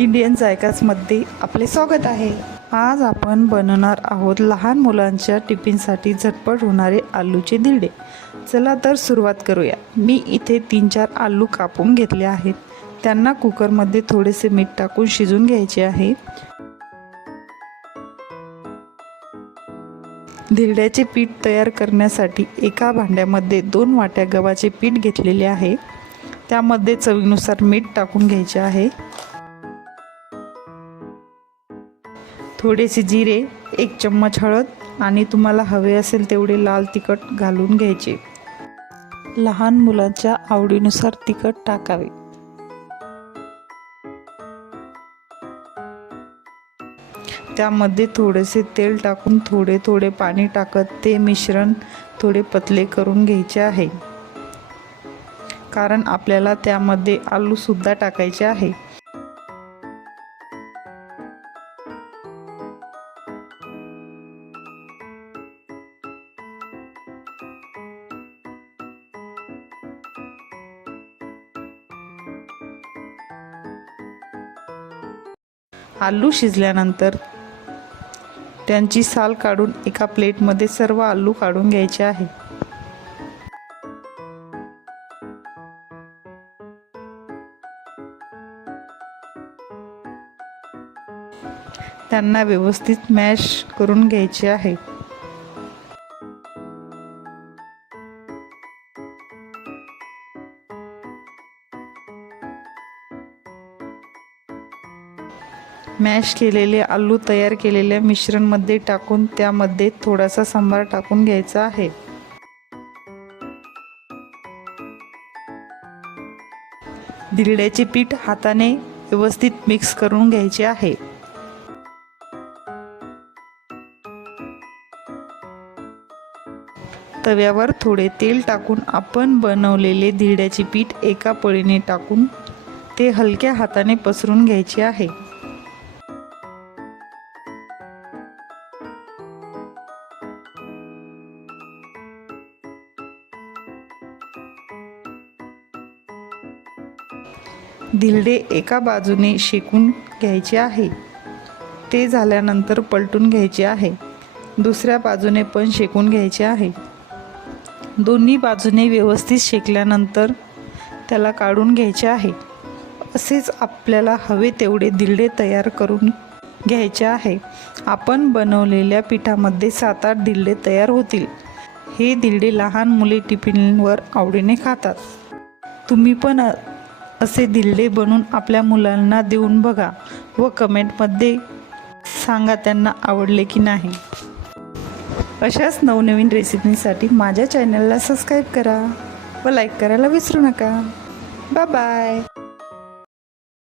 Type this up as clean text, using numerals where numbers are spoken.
Indian जायकासमध्ये आपले स्वागत आहे। आज आपण बनवणार आहोत लहान मुलांच्या टिफिनसाठी झटपट होणारे आलूचे धिरडे। चला तर सुरुवात करूया। मी इथे 3-4 आलू कापून घेतले आहेत। त्यांना कुकरमध्ये थोडेसे मीठ टाकून शिजवून घ्यायचे आहे। धिरड्याचे पीठ तयार करण्यासाठी एका भांड्यामध्ये 2 वाट्या गव्हाचे पीठ घेतलेले आहे। त्यामध्ये चवीनुसार मीठ टाकून घ्यायचे आहे। थोडेसे जिरे, 1 चम्मच हळद आणि तुम्हाला हवे असेल तेवढे लाल तिखट घालून घ्यायचे। लहान मुलांच्या आवडीनुसार तिखट टाकावे। त्यामध्ये थोडेसे तेल टाकून थोडे थोडे पाणी टाकत ते मिश्रण थोडे पतले करून घ्यायचे आहे, कारण आपल्याला त्यामध्ये आलू सुद्धा टाकायचे आहे। आलू शिजल्यानंतर त्यांची साल काढून एका प्लेटमध्ये सर्व आलू काढून घ्यायचे आहे। त्यांना व्यवस्थित मॅश करून घ्यायचे आहे। मॅश केलेले आलू तयार केलेल्या मिश्रणमध्ये टाकून त्यामध्ये थोडासा सांबार टाकून घ्यायचा आहे। धिरड्याचे पीठ हाताने व्यवस्थित मिक्स करून घ्यायचे आहे। तव्यावर थोडे तेल टाकून आपण बनवलेले धिरड्याचे पीठ एका पळीने टाकून ते हलक्या हाताने पसरून घ्यायचे आहे। धिरडे एका बाजूने शेकून घ्यायचे आहे। ते झाल्यानंतर पलटून घ्यायचे आहे। दुसऱ्या बाजूने पण शेकून घ्यायचे आहे। दोन्ही बाजूने व्यवस्थित शेकल्यानंतर त्याला काढून घ्यायचे आहे। असेच आपल्याला हवे तेवढे धिरडे तयार करून घ्यायचे आहे। आपण बनवलेल्या पिठामध्ये 7-8 धिरडे तयार होतील। हे धिरडे लहान मुले टिफिनवर आवडीने खातात। तुम्ही पण असे धिरडे बनवून आपल्या मुलांना देऊन बघा व कमेंटमध्ये सांगा त्यांना आवडले की नाही। अशाच नवनवीन रेसिपींसाठी माझ्या चॅनलला सबस्क्राईब करा व लाईक करायला विसरू नका। Bye bye.